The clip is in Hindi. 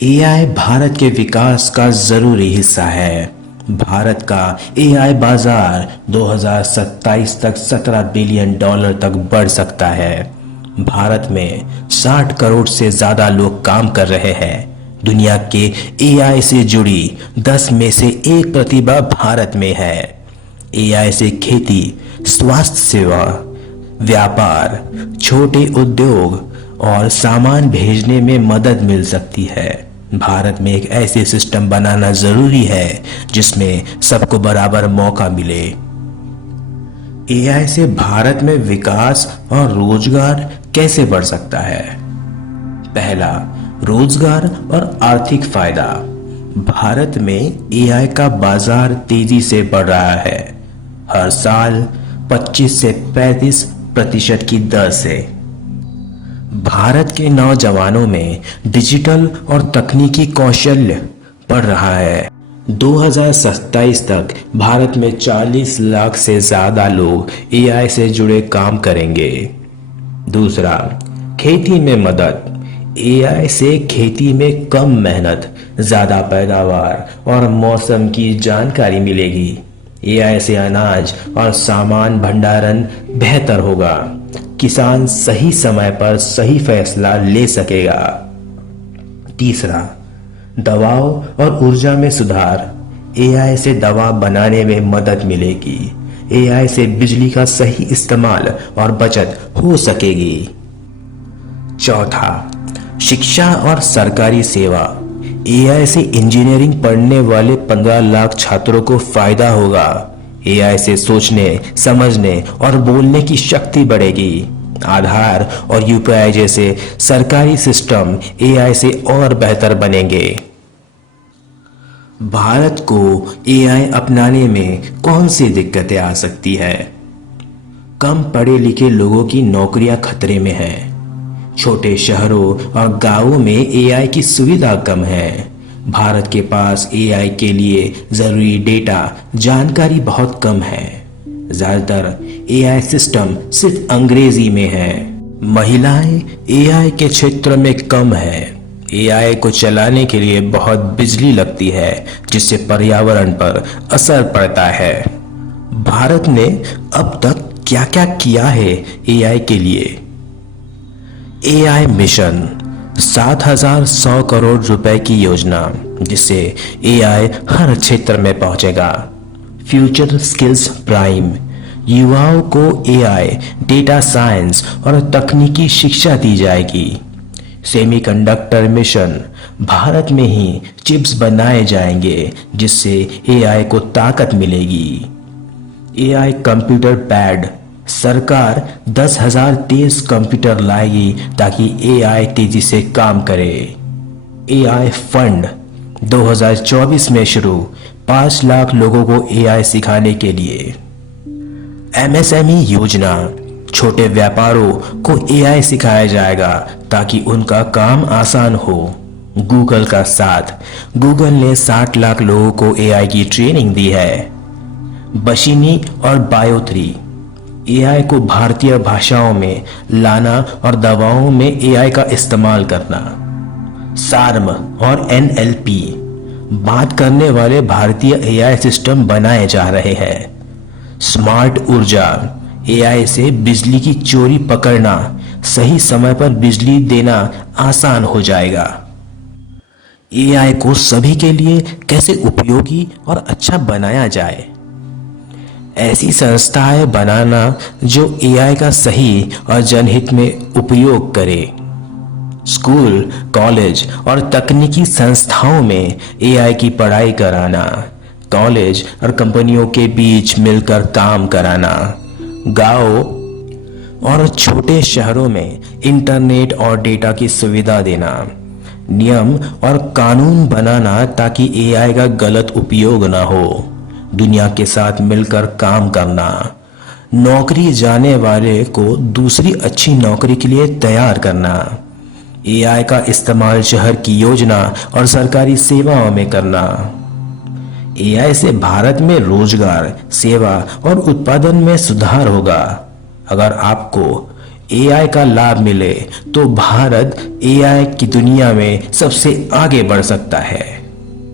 एआई भारत के विकास का जरूरी हिस्सा है। भारत का एआई बाजार 2027 तक $17 बिलियन तक बढ़ सकता है। भारत में 60 करोड़ से ज्यादा लोग काम कर रहे हैं। दुनिया के एआई से जुड़ी 10 में से एक प्रतिभा भारत में है। एआई से खेती, स्वास्थ्य सेवा, व्यापार, छोटे उद्योग और सामान भेजने में मदद मिल सकती है। भारत में एक ऐसे सिस्टम बनाना जरूरी है जिसमें सबको बराबर मौका मिले। एआई से भारत में विकास और रोजगार कैसे बढ़ सकता है? पहला, रोजगार और आर्थिक फायदा। भारत में एआई का बाजार तेजी से बढ़ रहा है। हर साल 25 से 35% की दर से। भारत के नौजवानों में डिजिटल और तकनीकी कौशल्य बढ़ रहा है। 2027 तक भारत में 40 लाख से ज्यादा लोग एआई से जुड़े काम करेंगे। दूसरा, खेती में मदद। एआई से खेती में कम मेहनत, ज्यादा पैदावार और मौसम की जानकारी मिलेगी। एआई से अनाज और सामान भंडारण बेहतर होगा। किसान सही समय पर सही फैसला ले सकेगा। तीसरा, दवाओं और ऊर्जा में सुधार। एआई से दवा बनाने में मदद मिलेगी। एआई से बिजली का सही इस्तेमाल और बचत हो सकेगी। चौथा, शिक्षा और सरकारी सेवा। एआई से इंजीनियरिंग पढ़ने वाले 15 लाख छात्रों को फायदा होगा। एआई से सोचने, समझने और बोलने की शक्ति बढ़ेगी। आधार और यूपीआई जैसे सरकारी सिस्टम एआई से और बेहतर बनेंगे। भारत को एआई अपनाने में कौन सी दिक्कतें आ सकती है? कम पढ़े लिखे लोगों की नौकरियां खतरे में हैं। छोटे शहरों और गांवों में एआई की सुविधा कम है। भारत के पास एआई के लिए जरूरी डेटा, जानकारी बहुत कम है। ज्यादातर एआई सिस्टम सिर्फ अंग्रेजी में है। महिलाएं एआई के क्षेत्र में कम है। एआई को चलाने के लिए बहुत बिजली लगती है, जिससे पर्यावरण पर असर पड़ता है। भारत ने अब तक क्या क्या किया है एआई के लिए? एआई मिशन, 7,100 करोड़ रुपए की योजना, जिससे एआई हर क्षेत्र में पहुंचेगा। फ्यूचर स्किल्स प्राइम, युवाओं को एआई, डेटा साइंस और तकनीकी शिक्षा दी जाएगी। सेमीकंडक्टर मिशन, भारत में ही चिप्स बनाए जाएंगे जिससे एआई को ताकत मिलेगी। एआई कंप्यूटर पैड, सरकार 10,000 तेज कंप्यूटर लाएगी ताकि एआई तेजी से काम करे। एआई फंड 2024 में शुरू, 5 लाख लोगों को एआई सिखाने के लिए। एमएसएमई योजना, छोटे व्यापारों को एआई सिखाया जाएगा ताकि उनका काम आसान हो। गूगल का साथ, गूगल ने 60 लाख लोगों को एआई की ट्रेनिंग दी है। बशीनी और बायो3, एआई को भारतीय भाषाओं में लाना और दवाओं में एआई का इस्तेमाल करना। सार्म और एनएलपी, बात करने वाले भारतीय एआई सिस्टम बनाए जा रहे हैं। स्मार्ट ऊर्जा, एआई से बिजली की चोरी पकड़ना, सही समय पर बिजली देना आसान हो जाएगा। एआई को सभी के लिए कैसे उपयोगी और अच्छा बनाया जाए? ऐसी संस्थाएं बनाना जो एआई का सही और जनहित में उपयोग करे। स्कूल, कॉलेज और तकनीकी संस्थाओं में एआई की पढ़ाई कराना। कॉलेज और कंपनियों के बीच मिलकर काम कराना। गांव और छोटे शहरों में इंटरनेट और डेटा की सुविधा देना। नियम और कानून बनाना ताकि एआई का गलत उपयोग ना हो। दुनिया के साथ मिलकर काम करना। नौकरी जाने वाले को दूसरी अच्छी नौकरी के लिए तैयार करना। एआई का इस्तेमाल शहर की योजना और सरकारी सेवाओं में करना। एआई से भारत में रोजगार, सेवा और उत्पादन में सुधार होगा। अगर आपको एआई का लाभ मिले तो भारत एआई की दुनिया में सबसे आगे बढ़ सकता है।